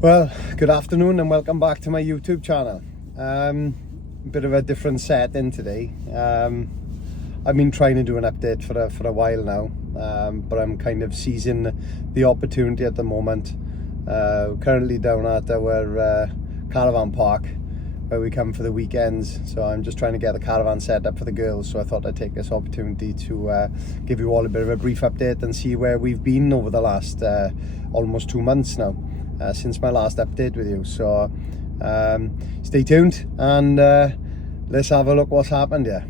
Well, good afternoon and welcome back to my YouTube channel. Bit of a different setting today. I've been trying to do an update for a while now, but I'm kind of seizing the opportunity at the moment. Currently down at our caravan park where we come for the weekends, so I'm just trying to get the caravan set up for the girls, so I thought I'd take this opportunity to give you all a bit of a brief update and see where we've been over the last almost 2 months now. Since my last update with you, so stay tuned and let's have a look what's happened here.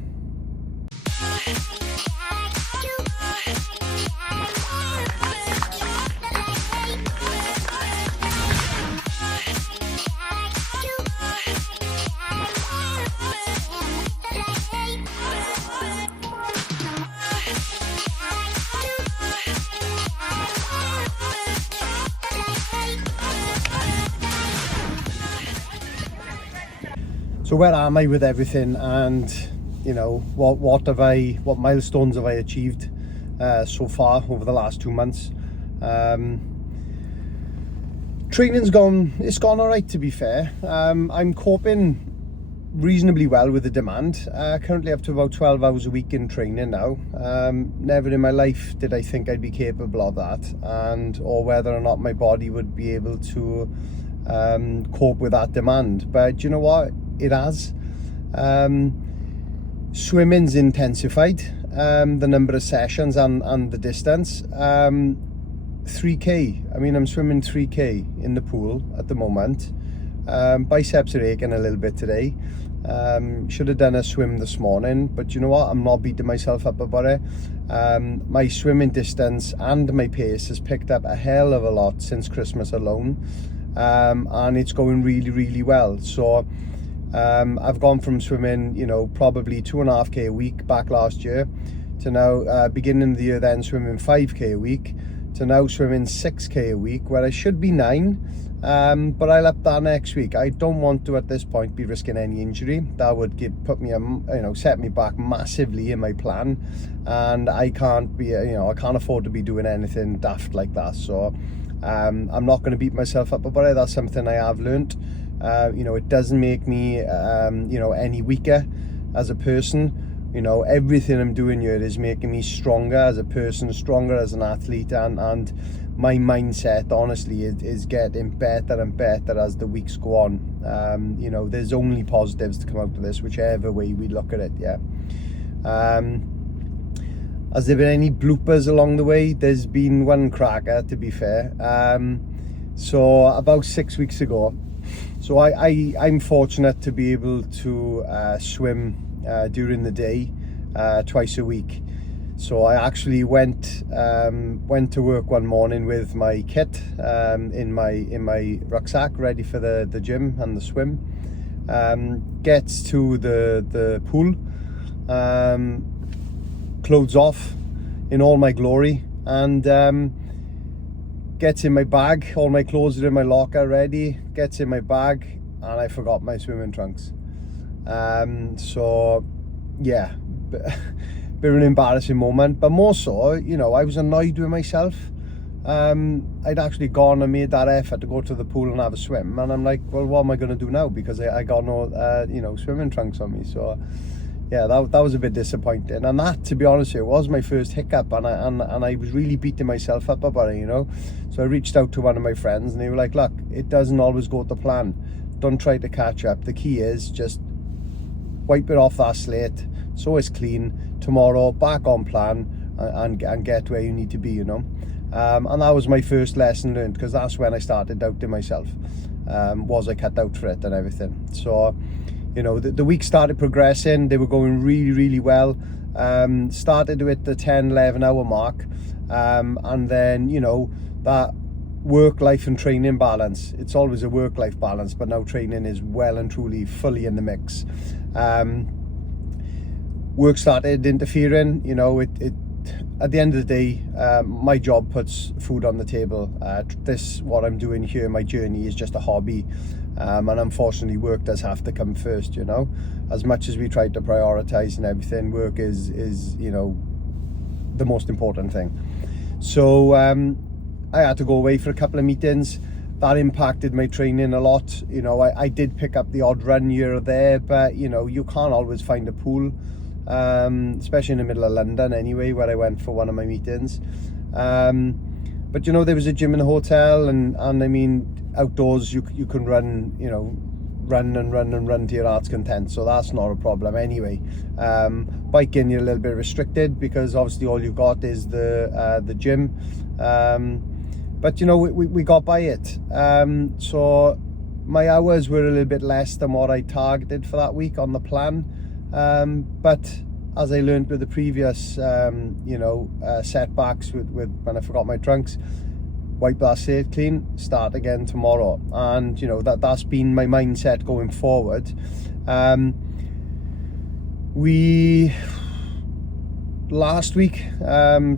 So where am I with everything, and you know, what milestones have I achieved so far over the last 2 months? Training's gone all right, to be fair. I'm coping reasonably well with the demand. Currently up to about 12 hours a week in training now. Never in my life did I think I'd be capable of that, or whether or not my body would be able to cope with that demand. But you know what? It has. Swimming's intensified, the number of sessions and the distance. 3k, I mean, I'm swimming 3k in the pool at the moment. Biceps are aching a little bit today. Should have done a swim this morning, but you know what, I'm not beating myself up about it. My swimming distance and my pace has picked up a hell of a lot since Christmas alone, and it's going really well. So I've gone from swimming, you know, probably 2.5k a week back last year to now, beginning of the year then, swimming 5k a week to now swimming 6k a week, where I should be 9, but I'll up that next week. I don't want to at this point be risking any injury. That would set me back massively in my plan, and I can't afford to be doing anything daft like that. So I'm not going to beat myself up about it. That's something I have learnt. It doesn't make me any weaker as a person. You know, everything I'm doing here is making me stronger as a person, stronger as an athlete, and my mindset honestly is getting better and better as the weeks go on. There's only positives to come out of this, whichever way we look at it. Has there been any bloopers along the way? There's been one cracker, to be fair. So about 6 weeks ago, so I'm fortunate to be able to swim during the day twice a week. So I actually went to work one morning with my kit in my rucksack, ready for the gym and the swim. Gets to the pool, clothes off in all my glory, and gets in my bag. All my clothes are in my locker ready. Gets in my bag, and I forgot my swimming trunks. So yeah, bit of an embarrassing moment, but more so, I was annoyed with myself. I'd actually gone and made that effort to go to the pool and have a swim, and I'm like, well, what am I going to do now, because I got no swimming trunks on me. So yeah, that was a bit disappointing, and that, to be honest with you, was my first hiccup, and I was really beating myself up about it, So I reached out to one of my friends, and they were like, look, it doesn't always go to plan. Don't try to catch up. The key is just wipe it off that slate so it's clean. Tomorrow, back on plan, and get where you need to be, and that was my first lesson learned, because that's when I started doubting myself. Was I cut out for it and everything? So the week started progressing. They were going really well. Started with the 10-11 hour mark, and then that work-life and training balance. It's always a work-life balance, but now training is well and truly fully in the mix. Work started interfering. At the end of the day, my job puts food on the table. What I'm doing here, my journey, is just a hobby, and unfortunately work does have to come first. As much as we try to prioritize and everything, work is the most important thing. So I had to go away for a couple of meetings. that impacted my training a lot. You know, I did pick up the odd run here or there, but you know, you can't always find a pool, especially in the middle of London anyway, where I went for one of my meetings. But you know, there was a gym in the hotel, and I mean, outdoors you can run, you know, run to your heart's content, so that's not a problem anyway. Biking, you're a little bit restricted because obviously all you've got is the gym, but you know, we got by it. So my hours were a little bit less than what I targeted for that week on the plan, but as I learned with the previous setbacks with when I forgot my trunks, wipe that slate clean, start again tomorrow. And you know, that's been my mindset going forward. We last week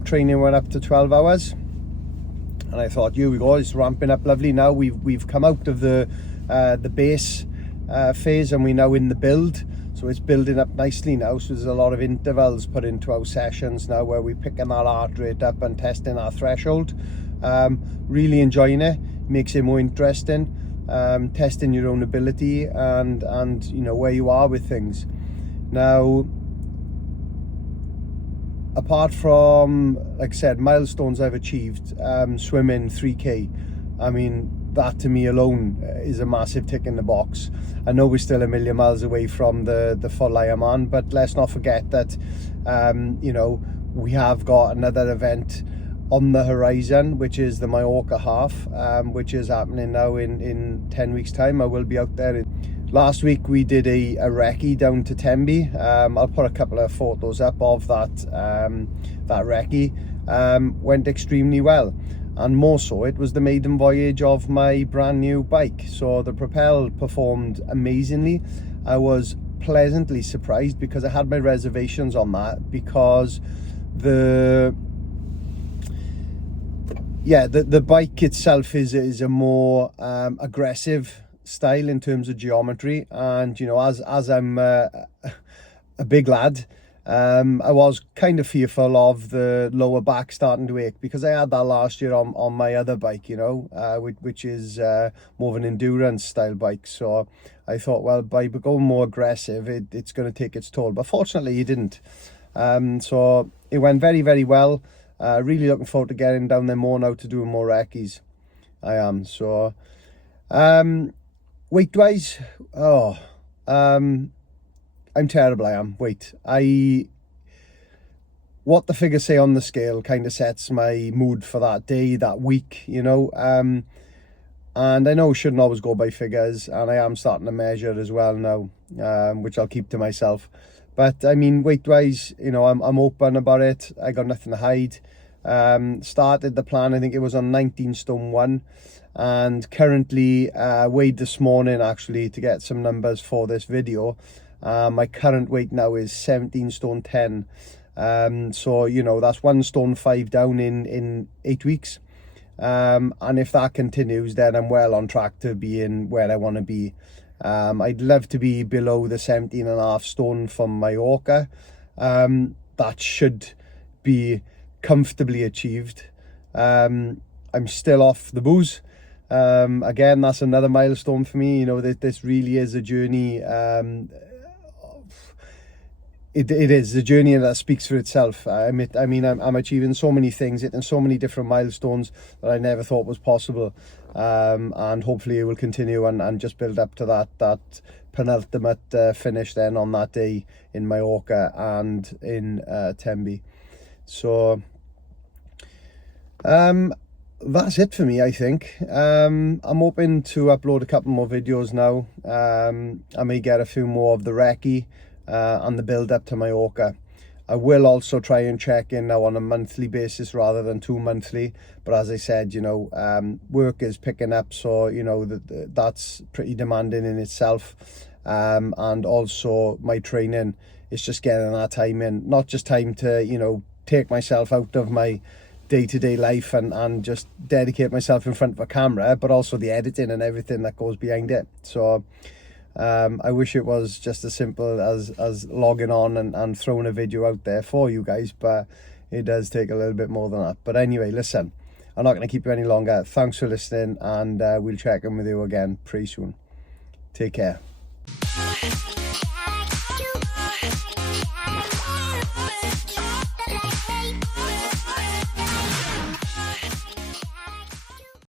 training went up to 12 hours, and I thought, here we go, it's ramping up lovely. Now we've come out of the base phase, and we're now in the build. So it's building up nicely now. So there's a lot of intervals put into our sessions now where we're picking that heart rate up and testing our threshold. Really enjoying it. Makes it more interesting. Testing your own ability and you know, where you are with things. Now, apart from, like I said, milestones I've achieved, swimming 3K, I mean, that to me alone is a massive tick in the box. I know we're still a million miles away from the full Ironman, but let's not forget that you know, we have got another event on the horizon, which is the Mallorca half, which is happening now in 10 weeks time. I will be out there. Last week we did a recce down to Tenby. I'll put a couple of photos up of that recce. Went extremely well. And more so, it was the maiden voyage of my brand new bike. So the Propel performed amazingly. I was pleasantly surprised because I had my reservations on that, because the bike itself is a more aggressive style in terms of geometry. And you know, as I'm a big lad, I was kind of fearful of the lower back starting to ache, because I had that last year on my other bike, you know, which is more of an endurance style bike. So I thought, well, by going more aggressive, it's going to take its toll. But fortunately, it didn't. So it went very, very well. Really looking forward to getting down there more now to doing more recce's. I am. So weight-wise, I'm terrible, I am. What the figures say on the scale kind of sets my mood for that day, that week, you know. And I know I shouldn't always go by figures, and I am starting to measure as well now, which I'll keep to myself. But I mean, weight-wise, you know, I'm open about it. I got nothing to hide. Started the plan, I think it was on 19 stone 1. And currently, weighed this morning actually to get some numbers for this video. My current weight now is 17 stone 10. So, you know, that's 1 stone 5 down in 8 weeks. And if that continues, then I'm well on track to being where I want to be. I'd love to be below the 17.5 stone from Mallorca. That should be comfortably achieved. I'm still off the booze. Again, that's another milestone for me. You know, this really is a journey. It is the journey that speaks for itself. I mean, I'm achieving so many things, hitting so many different milestones that I never thought was possible. And hopefully it will continue and just build up to that penultimate finish then on that day in Mallorca and in Tenby. So that's it for me, I think. I'm hoping to upload a couple more videos now. I may get a few more of the recce and the build up to Mallorca. I will also try and check in now on a monthly basis rather than 2 monthly. But as I said, you know, work is picking up, so you know that's pretty demanding in itself. And also my training is just getting that time in, not just time to, you know, take myself out of my day-to-day life and just dedicate myself in front of a camera, but also the editing and everything that goes behind it. So I wish it was just as simple as logging on and throwing a video out there for you guys, but it does take a little bit more than that. But anyway, listen, I'm not going to keep you any longer. Thanks for listening, and we'll check in with you again pretty soon. Take care.